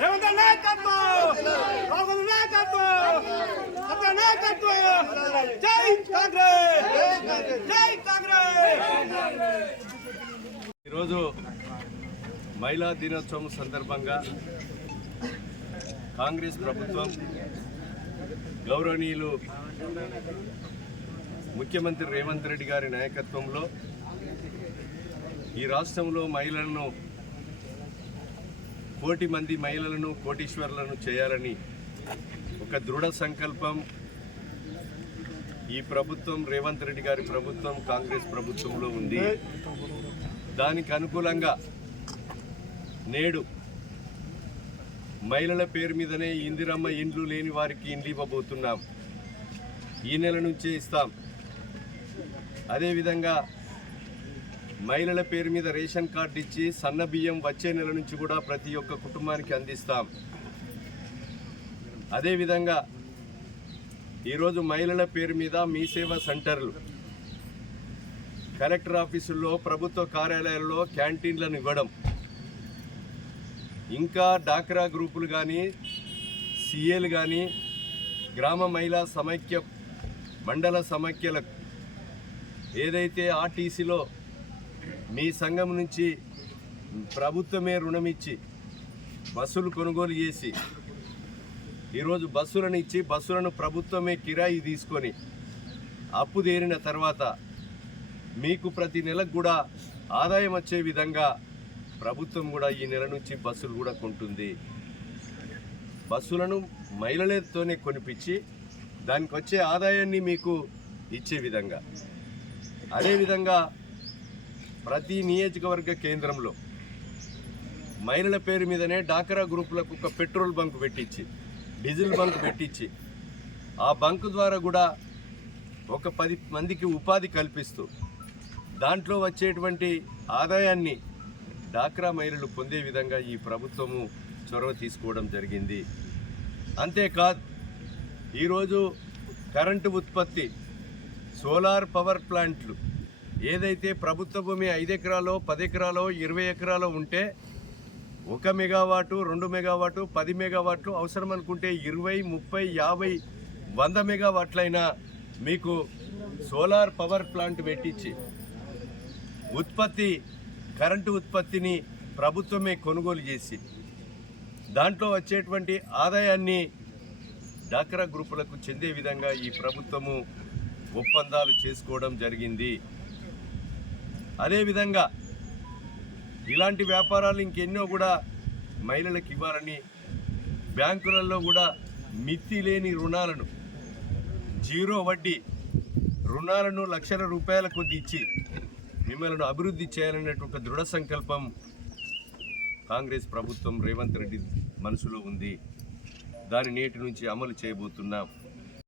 రేవంత్ నాయకత్వం రాహుల్ నాయకత్వం నాయకత్వం జై కాంగ్రెస్ జై కాంగ్రెస్ ఈరోజు మహిళా దినోత్సవం సందర్భంగా కాంగ్రెస్ ప్రభుత్వం గౌరవనీయులు ముఖ్యమంత్రి రేవంత్ రెడ్డి గారి నాయకత్వంలో ఈ రాష్ట్రంలో మహిళలను కోటి మంది మహిళలను కోటీశ్వరులను చేయాలని ఒక దృఢ సంకల్పం. ఈ ప్రభుత్వం రేవంత్ రెడ్డి గారి ప్రభుత్వం కాంగ్రెస్ ప్రభుత్వంలో ఉంది. దానికి అనుకూలంగా నేడు మహిళల పేరు మీదనే ఇందిరమ్మ ఇండ్లు లేని వారికి ఇండ్లు ఇవ్వబోతున్నాం. ఈ నెల నుంచే ఇస్తాం. అదేవిధంగా మహిళల పేరు మీద రేషన్ కార్డు ఇచ్చి సన్న బియ్యం వచ్చే నెల నుంచి కూడా ప్రతి ఒక్క కుటుంబానికి అందిస్తాం. అదేవిధంగా ఈరోజు మహిళల పేరు మీద మీ సేవా సెంటర్లు కలెక్టర్ ఆఫీసుల్లో ప్రభుత్వ కార్యాలయాల్లో క్యాంటీన్లను ఇవ్వడం ఇంకా డాక్రా గ్రూపులు కానీ సిఏలు కానీ గ్రామ మహిళా సమైక్య మండల సమైక్యలకు ఏదైతే ఆర్టీసీలో మీ సంఘం నుంచి ప్రభుత్వమే రుణం ఇచ్చి బస్సులు కొనుగోలు చేసి ఈరోజు బస్సులను ఇచ్చి బస్సులను ప్రభుత్వమే కిరాయి తీసుకొని అప్పు తీరిన తర్వాత మీకు ప్రతి నెలకు కూడా ఆదాయం వచ్చే విధంగా ప్రభుత్వం కూడా ఈ నెల నుంచి బస్సులు కూడా కొంటుంది. బస్సులను మహిళలతోనే కొనిపించి దానికి వచ్చే ఆదాయాన్ని మీకు ఇచ్చే విధంగా. అదేవిధంగా ప్రతి నియోజకవర్గ కేంద్రంలో మహిళల పేరు మీదనే డాకరా గ్రూపులకు ఒక పెట్రోల్ బంక్ పెట్టించి డీజిల్ బంక్ పెట్టించి ఆ బంక్ ద్వారా కూడా ఒక పది మందికి ఉపాధి కల్పిస్తూ దాంట్లో వచ్చేటువంటి ఆదాయాన్ని డాక్రా మహిళలు పొందే విధంగా ఈ ప్రభుత్వము చొరవ తీసుకోవడం జరిగింది. అంతేకాదు ఈరోజు కరెంటు ఉత్పత్తి సోలార్ పవర్ ప్లాంట్లు ఏదైతే ప్రభుత్వ భూమి ఐదు ఎకరాలో పది ఎకరాలో ఇరవై ఎకరాలో ఉంటే ఒక మెగావాటు రెండు మెగావాటు పది మెగావాట్లు అవసరం అనుకుంటే ఇరవై ముప్పై యాభై వంద మెగావాట్లైనా మీకు సోలార్ పవర్ ప్లాంట్ పెట్టించి ఉత్పత్తి కరెంటు ఉత్పత్తిని ప్రభుత్వమే కొనుగోలు చేసి దాంట్లో వచ్చేటువంటి ఆదాయాన్ని డాక్రా గ్రూపులకు చెందే విధంగా ఈ ప్రభుత్వము ఒప్పందాలు చేసుకోవడం జరిగింది. అదేవిధంగా ఇలాంటి వ్యాపారాలు ఇంకెన్నో కూడా మహిళలకు ఇవ్వాలని బ్యాంకులలో కూడా మిత్తి లేని రుణాలను జీరో వడ్డీ రుణాలను లక్షల రూపాయల కొద్ది ఇచ్చి మిమ్మల్ని అభివృద్ధి చేయాలనేటువంటి ఒక దృఢ సంకల్పం కాంగ్రెస్ ప్రభుత్వం రేవంత్ రెడ్డి మనసులో ఉంది. దాని నేటి నుంచి అమలు చేయబోతున్నాం.